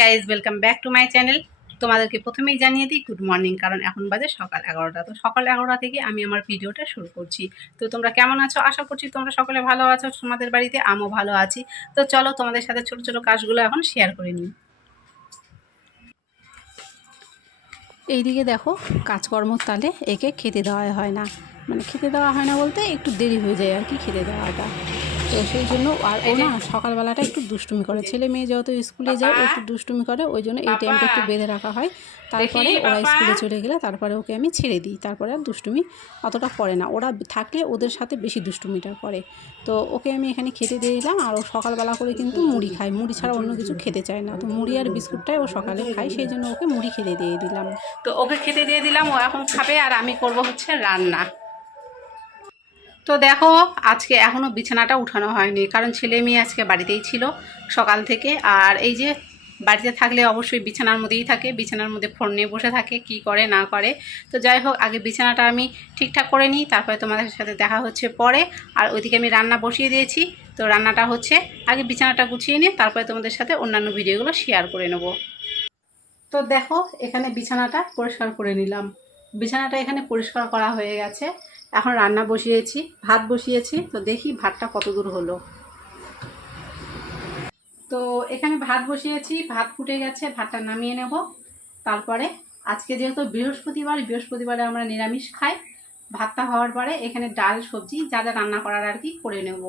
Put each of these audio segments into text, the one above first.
Guys, welcome back to my channel. তোমাদেরকে প্রথমেই জানিয়ে দিই গুড মর্নিং, কারণ এখন বাজে সকাল 11টা। তো সকাল 11টা থেকে আমি আমার ভিডিওটা শুরু করছি। তো তোমরা কেমন আছো? আশা করছি তোমরা সকলে ভালো আছো। তোমাদের বাড়িতে আমিও ভালো আছি। তো চলো তোমাদের সাথে ছোট ছোট কাজগুলো এখন শেয়ার করে নিই। এইদিকে দেখো, কাজকর্মর তালে একে খেতে দেওয়া হয় না, মানে খেতে দেওয়া হয় না বলতে একটু দেরি হয়ে যায় আর কি খেতে দেওয়াটা। তো সেই জন্য আর ও না সকালবেলাটা একটু দুষ্টুমি করে, ছেলে মেয়ে যেহেতু স্কুলে যায় ও একটু দুষ্টুমি করে, ওই জন্য এই টাইমটা একটু বেঁধে রাখা হয়। তারপরে ওরা স্কুলে চলে গেলে তারপরে ওকে আমি ছেড়ে দিই, তারপরে আর দুষ্টুমি অতটা করে না। ওরা থাকলে ওদের সাথে বেশি দুষ্টুমিটা করে। তো ওকে আমি এখানে খেতে দিয়ে দিলাম। আর ও সকালবেলা করে কিন্তু মুড়ি খায়, মুড়ি ছাড়া অন্য কিছু খেতে চায় না। তো মুড়ি আর বিস্কুটটাই ও সকালে খায়, সেই জন্য ওকে মুড়ি খেতে দিয়ে দিলাম। তো ওকে খেতে দিয়ে দিলাম, ও এখন খাবে আর আমি করব হচ্ছে রান্না। তো দেখো, আজকে এখনও বিছানাটা উঠানো হয়নি, কারণ ছেলে মেয়ে আজকে বাড়িতেই ছিল সকাল থেকে। আর এই যে বাড়িতে থাকলে অবশ্যই বিছানার মধ্যেই থাকে, বিছানার মধ্যে ফোন নিয়ে বসে থাকে, কি করে না করে। তো যাই হোক, আগে বিছানাটা আমি ঠিকঠাক করে নিই, তারপরে তোমাদের সাথে দেখা হচ্ছে পরে। আর ওইদিকে আমি রান্না বসিয়ে দিয়েছি। তো রান্নাটা হচ্ছে, আগে বিছানাটা গুছিয়ে নিয়ে তারপরে তোমাদের সাথে অন্যান্য ভিডিওগুলো শেয়ার করে নেব। তো দেখো, এখানে বিছানাটা পরিষ্কার করে নিলাম। বিছানাটা এখানে পরিষ্কার করা হয়ে গেছে। এখন রান্না বসিয়েছি, ভাত বসিয়েছি। তো দেখি ভাতটা কত দূর হলো। তো এখানে ভাত বসিয়েছি, ভাত ফুটে গেছে, ভাতটা নামিয়ে নেব। তারপরে আজকে যেহেতু বৃহস্পতিবারে আমরা নিরামিষ খাই। ভাতটা হওয়ার পরে এখানে ডাল সবজি যা যা রান্না করার আর কি করে নেব।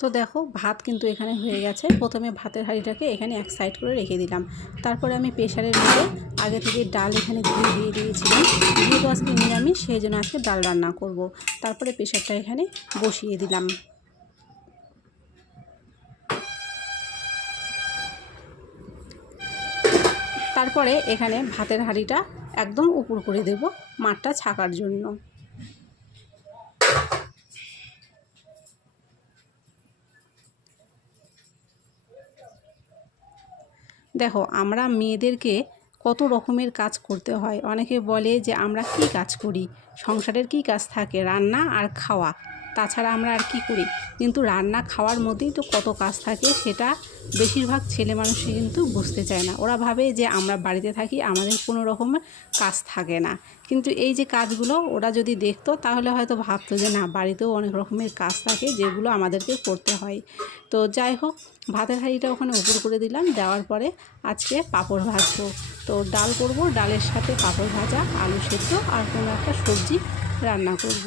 তো দেখো, ভাত কিন্তু এখানে হয়ে গেছে। প্রথমে ভাতের হাঁড়িটাকে এখানে এক সাইড করে রেখে দিলাম। তারপরে আমি প্রেশারের মধ্যে আগে থেকে ডাল এখানে ধুয়ে দিয়ে দিয়েছিলাম। যেহেতু আজকে নিরামিষ, সেই জন্য আজকে ডাল রান্না করব। তারপরে প্রেশারটা এখানে বসিয়ে দিলাম। তারপরে এখানে ভাতের হাঁড়িটা একদম উপর করে দেব মাঠটা ছাকার জন্য। দেখো, আমরা মেয়েদেরকে কত রকমের কাজ করতে হয়। অনেকে বলে যে আমরা কি কাজ করি, সংসারের কি কাজ থাকে, রান্না আর খাওয়া, তাছাড়া আমরা আর কি করি। কিন্তু রান্না খাওয়ার মধ্যেই তো কত কাজ থাকে, সেটা বেশিরভাগ ছেলে মানুষই কিন্তু বুঝতে চায় না। ওরা ভাবে যে আমরা বাড়িতে থাকি, আমাদের কোনো রকমের কাজ থাকে না। কিন্তু এই যে কাজগুলো ওরা যদি দেখতো, তাহলে হয়তো ভাবতো যে না, বাড়িতেও অনেক রকমের কাজ থাকে যেগুলো আমাদেরকে করতে হয়। তো যাই হোক, ভাতের হাঁড়িটা ওখানে উপর করে দিলাম। দেওয়ার পরে আজকে পাঁপড় ভাজবো। তো ডাল করব, ডালের সাথে পাঁপড় ভাজা, আলু সেদ্ধ আর কোনো একটা সবজি রান্না করব।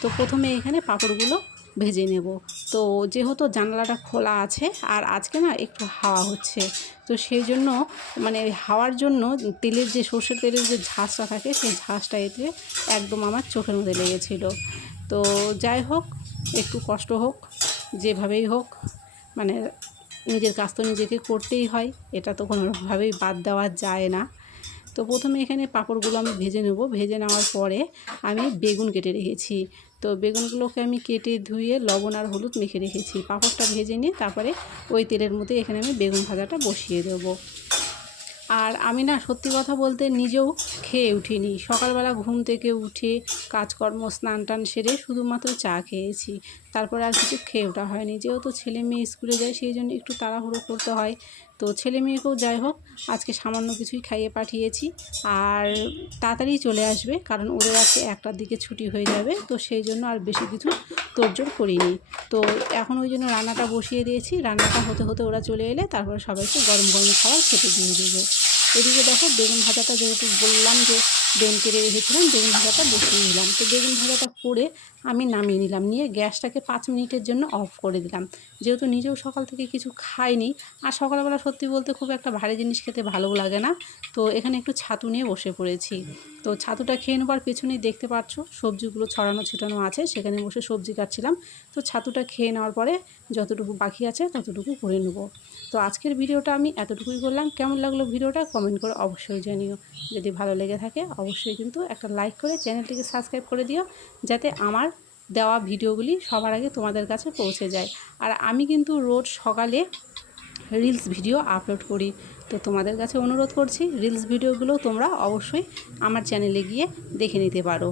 তো প্রথমে এখানে পাঁপড়গুলো ভেজে নেব। তো যেহেতু জানালাটা খোলা আছে আর আজকে না একটু হাওয়া হচ্ছে, তো সেই জন্য মানে হাওয়ার জন্য তেলের যে সর্ষের তেলের যে ঝাঁজটা থাকে, সেই ঝাঁজটা এতে একদম আমার চোখের মধ্যে লেগেছিল। তো যাই হোক, একটু কষ্ট হোক, যেভাবেই হোক, মানে নিজের কাজ তো নিজেকে করতেই হয়, এটা তো কোনোভাবেই বাদ দেওয়া যায় না। তো প্রথমে এখানে পাঁপড়গুলো আমি ভেজে নেব। ভেজে নেওয়ার পরে আমি বেগুন কেটে রেখেছি। তো বেগুনগুলোকে আমি কেটে ধুয়ে লবণ আর হলুদ মেখে রেখেছি। পাঁপড়টা ভেজে নিয়ে তারপরে ওই তেলের মধ্যে এখানে আমি বেগুন ভাজাটা বসিয়ে দেবো। আর আমি না, সত্যি কথা বলতে, নিজেও খেয়ে উঠিনি। সকালবেলা ঘুম থেকে উঠে কাজকর্ম স্নান টান সেরে শুধুমাত্র চা খেয়েছি, তারপরে আর কিছু খেয়ে ওঠা হয়নি। যেহেতু ছেলে মেয়ে স্কুলে যায়, সেই জন্য একটু তাড়াহুড়ো করতে হয়। তো ছেলে মেয়েকেও যাই হোক আজকে সামান্য কিছুই খাইয়ে পাঠিয়েছি। আর তাড়াতাড়ি চলে আসবে, কারণ ওদের আজকে 1টার দিকে ছুটি হয়ে যাবে। তো সেই জন্য আর বেশি কিছু তোড়জোড় করিনি। তো এখন ওই জন্য রান্নাটা বসিয়ে দিয়েছি। রান্নাটা হতে হতে ওরা চলে এলে তারপরে সবাইকে গরম গরম খাবার খেতে দিয়ে দেবো। এদিকে দেখো, বেগুন ভাজাটা যেহেতু বললাম যে বেগুন কেটে রেখেছিলাম, বেগুন ভাজাটা বসিয়ে দিলাম। তো বেগুন ভাজাটা করে আমি নামিয়ে নিলাম, নিয়ে গ্যাসটাকে 5 মিনিটের জন্য অফ করে দিলাম। যেহেতু নিজেও সকাল থেকে কিছু খাইনি, আর সকালবেলা সত্যি বলতে খুব একটা ভারী জিনিস খেতে ভালোও লাগে না। তো এখানে একটু ছাতু নিয়ে বসে পড়েছি। তো ছাতুটা খেয়ে নেবার পেছনেই দেখতে পাচ্ছ সবজিগুলো ছড়ানো ছিটানো আছে, সেখানে বসে সবজি কাটছিলাম। তো ছাতুটা খেয়ে নেওয়ার পরে যতটুকু বাকি আছে ততটুকু করে নেব। তো আজকের ভিডিওটা আমি এতটুকুই করলাম। কেমন লাগলো ভিডিওটা কমেন্ট করে অবশ্যই জানিও। যদি ভালো লেগে থাকে অবশ্যই কিন্তু একটা লাইক করে চ্যানেলটিকে সাবস্ক্রাইব করে দিও, যাতে আমার দেওয়া ভিডিওগুলি সবার আগে তোমাদের কাছে পৌঁছে যায়। আর আমি কিন্তু রোজ সকালে রিলস ভিডিও আপলোড করি। তো তোমাদের কাছে অনুরোধ করছি, রিলস ভিডিওগুলো তোমরা অবশ্যই আমার চ্যানেলে গিয়ে দেখে নিতে পারো।